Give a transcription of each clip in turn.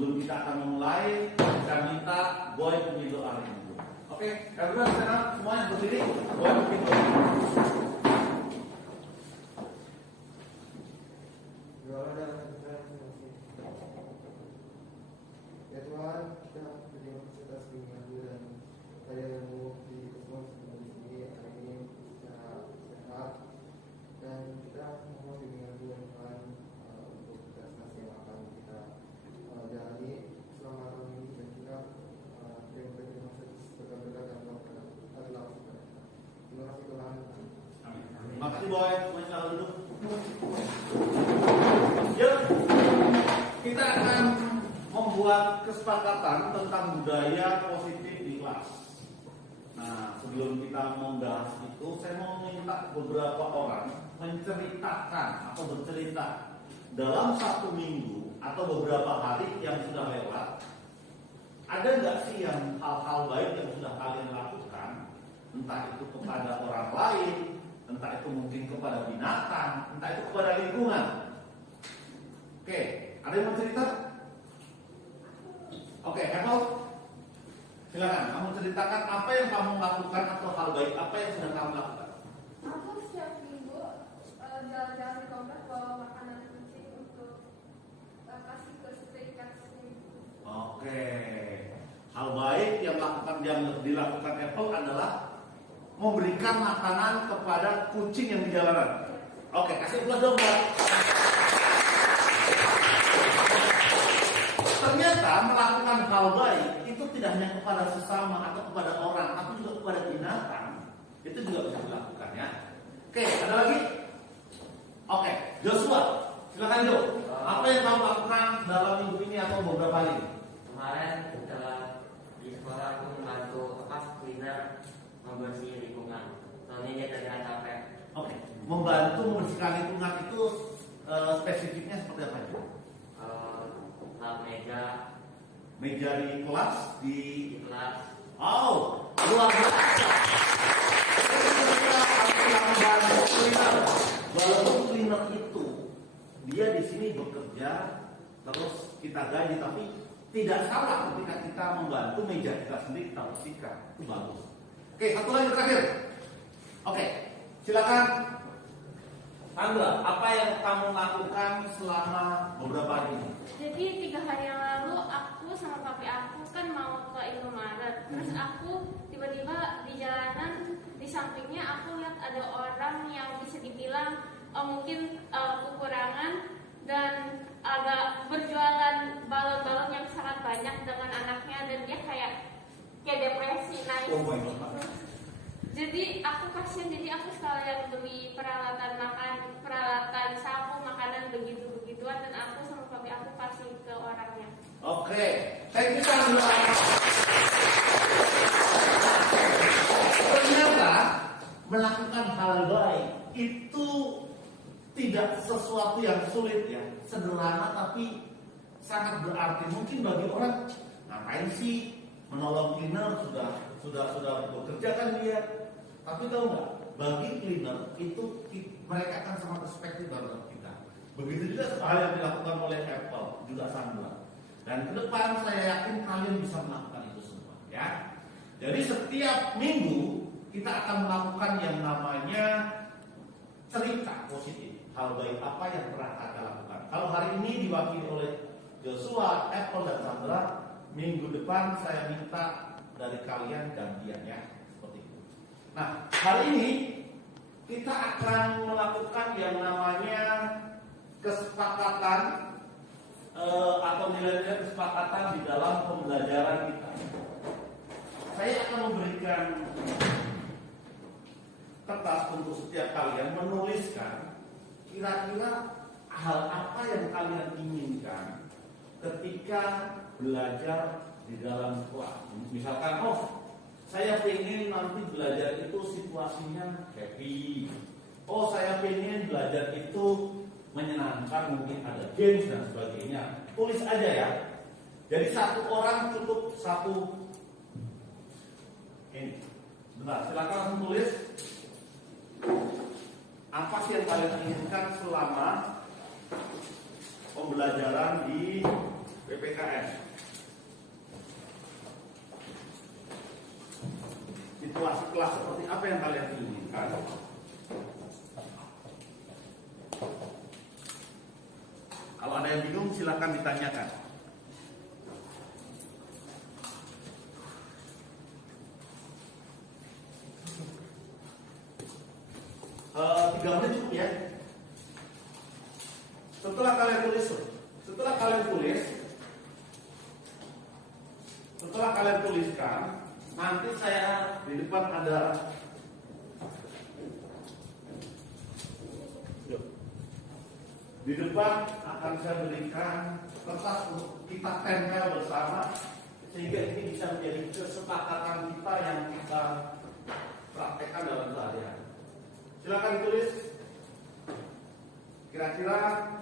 sebelum kita akan memulai, saya minta Boy pemimpin doa dulu. Oke, everyone sekarang semuanya berdiri. Boy pemimpin doa. Ya Tuhan, kita berterima kasih atas keringanmu dan kehadiranmu di semua di sini hari ini secara sehat, dan kita mohon bimbinganmu ya Tuhan untuk tugas yang akan kita jalani selama tahun ini, dan kita terima kasih berkat-berkat yang telah lakukan. Terima kasih Tuhan. Amin. Terima kasih Boy, semuanya selalu duduk. Yuk, kita akan membuat kesepakatan tentang budaya positif di kelas. Nah, sebelum kita membahas itu, saya mau minta beberapa orang menceritakan atau bercerita dalam satu minggu atau beberapa hari yang sudah lewat. Ada nggak sih yang hal-hal baik yang sudah kalian lakukan, entah itu kepada orang lain, entah itu mungkin kepada binatang, entah itu kepada lingkungan. Oke, ada yang mau cerita? Oke, Apple, silakan. Kamu ceritakan apa yang kamu lakukan atau hal baik apa yang sudah kamu lakukan. Aku setiap minggu jalan-jalan di komplek bawa makanan kucing untuk kasih ke stray cats. Oke, hal baik yang dilakukan Apple adalah memberikan makanan kepada kucing yang di jalanan. Oke, kasih aplaus dong, Pak. Ternyata melakukan hal baik itu tidak hanya kepada sesama atau kepada orang, tapi juga kepada binatang. Itu juga bisa dilakukan ya. Oke, ada lagi? Oke, Joshua, silakan Jo. Apa yang kamu lakukan dalam minggu ini atau beberapa hari? Kemarin setelah di sekolah aku membantu cleaner membersih lingkungan. Soalnya dia terlihat capek. Oke, membantu membersihkan lingkungan itu spesifiknya seperti apa Jo? Lap Meja di kelas di kelas. Oh, luar biasa. Walaupun cleaner itu dia di sini bekerja terus kita gaji, tapi tidak salah ketika kita membantu meja kita sendiri kita bersihkan. Itu bagus. Oke, satu lagi terakhir. Oke, silakan. Sandra, apa yang kamu lakukan selama beberapa hari ini? Jadi 3 hari yang lalu aku sama papi aku kan mau ke Indomaret. Terus aku tiba-tiba di jalanan di sampingnya aku lihat ada orang yang bisa dibilang mungkin kekurangan dan agak berjualan balon-balon yang sangat banyak dengan anaknya, dan dia kayak depresi naik. Oh my God. Jadi aku kasihan, jadi aku sekalian beli peralatan makan, peralatan sapu, makanan begitu-begituan, dan aku sama papi aku kasih ke orangnya. Oke, thank you Sandra. Ternyata melakukan hal baik itu tidak sesuatu yang sulit ya, sederhana tapi sangat berarti. Mungkin bagi orang ngapain sih menolong cleaner, sudah bekerja kan dia. Tapi tahu nggak, bagi cleaner itu mereka akan sama perspektif dalam kita. Begitu juga hal yang dilakukan oleh Apple juga Sandra. Dan ke depan saya yakin kalian bisa melakukan itu semua ya. Jadi setiap minggu kita akan melakukan yang namanya cerita positif, hal baik apa yang pernah kita lakukan. Kalau hari ini diwakili oleh Joshua, Apple dan Sandra, minggu depan saya minta dari kalian gantian ya, seperti itu. Nah, hari ini kita akan melakukan yang namanya kesepakatan atau nilai-nilai kesepakatan di dalam pembelajaran kita. Saya akan memberikan kertas untuk setiap kalian menuliskan kira-kira hal apa yang kalian inginkan ketika belajar di dalam kelas. Misalkan, saya pengen nanti belajar itu situasinya happy. Saya pengen belajar itu menyenangkan, mungkin ada games dan sebagainya. Tulis aja ya. Jadi satu orang cukup satu. Ini, bentar, silakan langsung tulis. Apa sih yang kalian inginkan selama pembelajaran di PPKN? yang kalian inginkan. Kalau ada yang bingung silakan ditanyakan. Tiga menit cukup ya. Setelah kalian tuliskan, nanti saya di depan ada di depan akan saya berikan kertas untuk kita tempel bersama sehingga ini bisa menjadi kesepakatan kita yang kita praktekkan dalam sehari-hari. Silakan ditulis kira-kira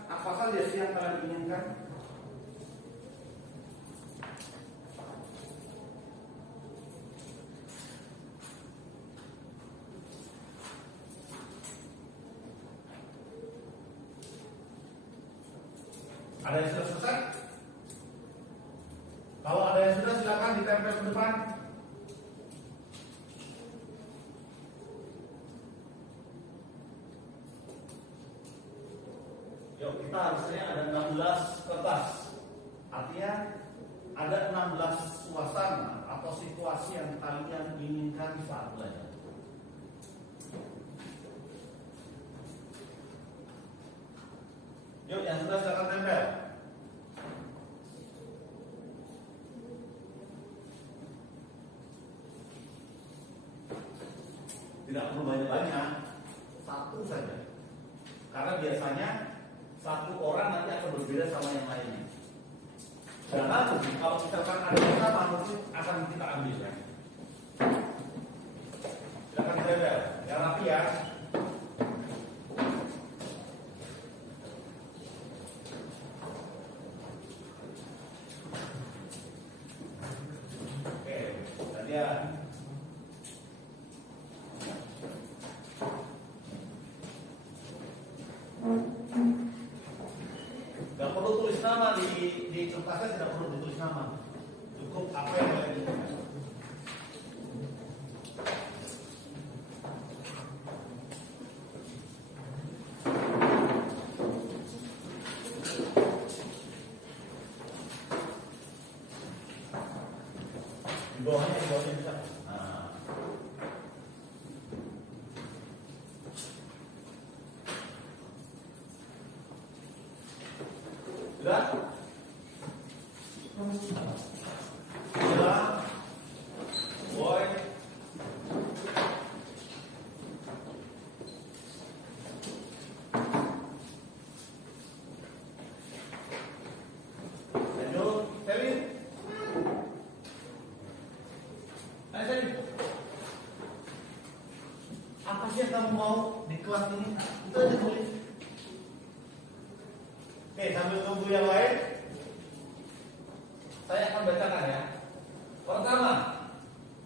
apa saja sih yang kalian inginkan. Ada yang sudah selesai? Kalau ada yang sudah, silakan ditempel ke depan. Yuk, kita harusnya ada 16 kertas. Artinya ada 16 suasana atau situasi yang kalian inginkan saat belajar. Yuk, yang sudah silakan tempel. Tidak perlu banyak-banyak, satu saja. Karena biasanya satu orang nanti akan berbeda sama yang lainnya. Jangan kalau misalkan ada yang sama mungkin akan kita ambil ya. Silakan tempel, yang rapi ya. Gak perlu tulis nama di kertasnya, tidak perlu ditulis nama. Cukup apa yang kalian inginkan. Di bawahnya bisa. Nah. Sudah? Sudah? Boy? Lanjut, Selin? Ayo Selin. Apa sih yang kamu mau di kelas ini? Itu aja tulis. Oke, sambil tunggu yang lain, saya akan bacakan ya. Pertama,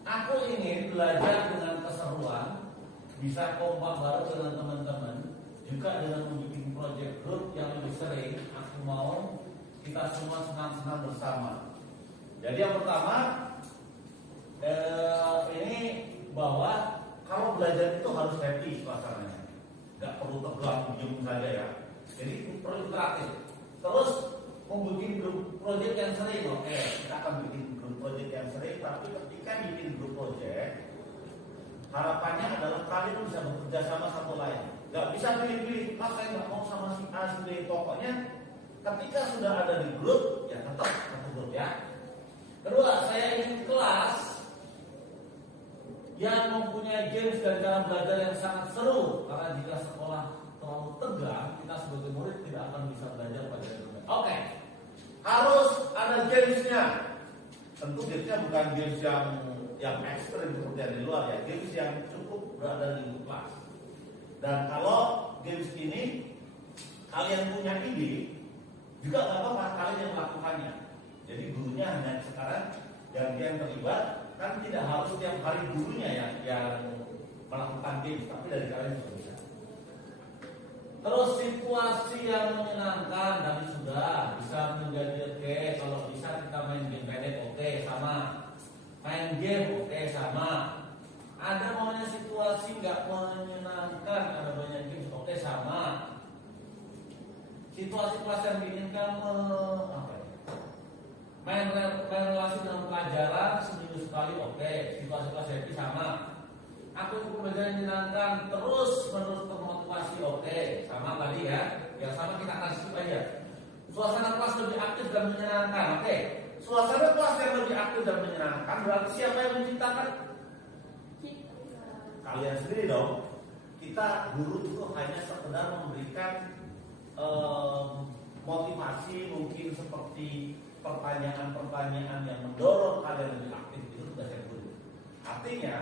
aku ingin belajar dengan keseruan, bisa kompak bareng dengan teman-teman, juga dengan membuat proyek grup yang lebih sering. Aku mau kita semua senang-senang bersama. Jadi yang pertama, ini bahwa kalau belajar itu harus happy suasananya, nggak perlu tegang diem saja ya. Jadi perlu interaktif. Terus membuat grup project yang sering, oke, kita akan bikin grup project yang sering. Tapi ketika bikin grup project, harapannya adalah kalian bisa bekerja sama satu lain. Gak bisa pilih-pilih, saya nggak mau sama si A, si B. Pokoknya ketika sudah ada di grup, ya tetap satu grup ya. Kedua, saya ingin kelas yang mempunyai games dan cara belajar yang sangat seru. Karena jika sekolah terlalu tegang, kita sebagai murid tidak akan bisa belajar pada zaman. Oke, harus ada gamesnya. Tentu gamesnya bukan games yang ekstrim seperti yang di luar ya, games yang cukup berada di kelas. Dan kalau games ini kalian punya ide, juga nggak apa-apa kalian yang melakukannya. Jadi gurunya hanya sekarang yang terlibat, kan tidak harus setiap hari gurunya yang melakukan games, tapi dari kalian juga bisa. Terus situasi yang menyenangkan tadi sudah bisa menjadi oke. Kalau bisa kita main game pendek oke sama, main game oke sama. Ada maunya situasi nggak menyenangkan, ada banyak games, oke sama. Situasi kelas yang diinginkan main relasi dengan pelajaran seminggu sekali, oke. Situasi kelas happy sama. Aku ikut pembelajaran menyenangkan, terus menerus termotivasi, oke. Sama tadi ya. Yang sama kita akan skip aja. Suasana kelas lebih aktif dan menyenangkan, oke. Suasana kelas yang lebih aktif dan menyenangkan berarti siapa yang menciptakan? Kalian sendiri dong. Kita guru itu hanya sekedar memberikan motivasi, mungkin seperti pertanyaan-pertanyaan yang mendorong kalian lebih aktif, itu tugasnya guru. Artinya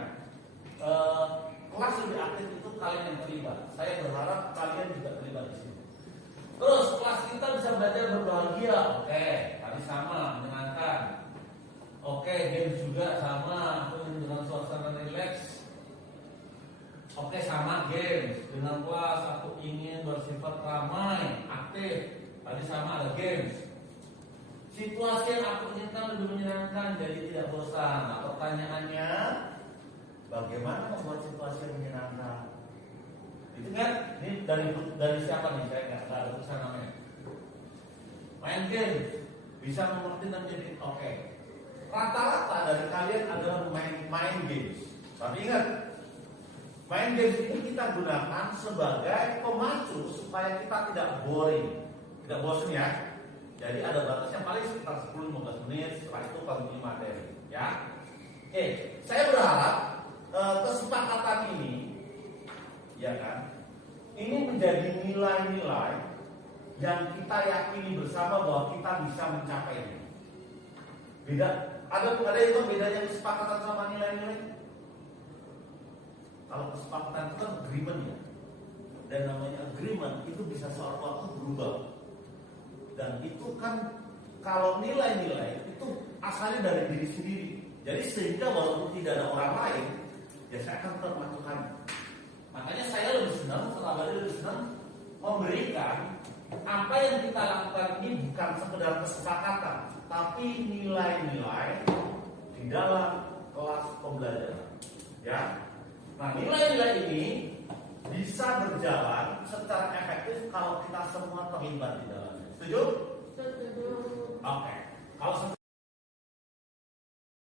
kelas lebih aktif itu kalian yang terlibat. Saya berharap kalian juga terlibat di sini. Terus kelas kita bisa belajar berbahagia, oke. Tadi sama, menyenangkan. Oke, games juga sama, dengan suasana relax. Oke, sama games. Dengan kelas aku ingin bersifat ramai, aktif. Tadi sama ada games. Situasi yang aku inginkan lebih menyenangkan, jadi tidak bosan. Nah, pertanyaannya, bagaimana membuat situasi yang menyenangkan? Itu kan, ini dari siapa nih? Saya nggak ada tulisan namanya. Main game, bisa mengerti dan jadi oke. Rata-rata dari kalian adalah main games. Tapi ingat, main games ini kita gunakan sebagai pemacu supaya kita tidak boring, tidak bosan ya. Jadi ada batasnya paling sekitar 10-15 menit, setelah itu paling materi ya. Oke, saya berharap kesepakatan ini ya kan, ini menjadi nilai-nilai yang kita yakini bersama bahwa kita bisa mencapainya. Beda, ada itu bedanya kesepakatan sama nilai-nilai. Kalau kesepakatan itu kan agreement ya, dan namanya agreement itu bisa sewaktu-waktu berubah. Dan itu kan kalau nilai-nilai itu asalnya dari diri sendiri. Jadi sehingga walaupun tidak ada orang lain, ya saya akan tetap melakukan. Makanya saya lebih senang, lebih senang memberikan apa yang kita lakukan ini bukan sekedar kesepakatan, tapi nilai-nilai di dalam kelas pembelajaran. Ya, nah nilai-nilai ini bisa berjalan secara efektif kalau kita semua terlibat di dalamnya. Setuju?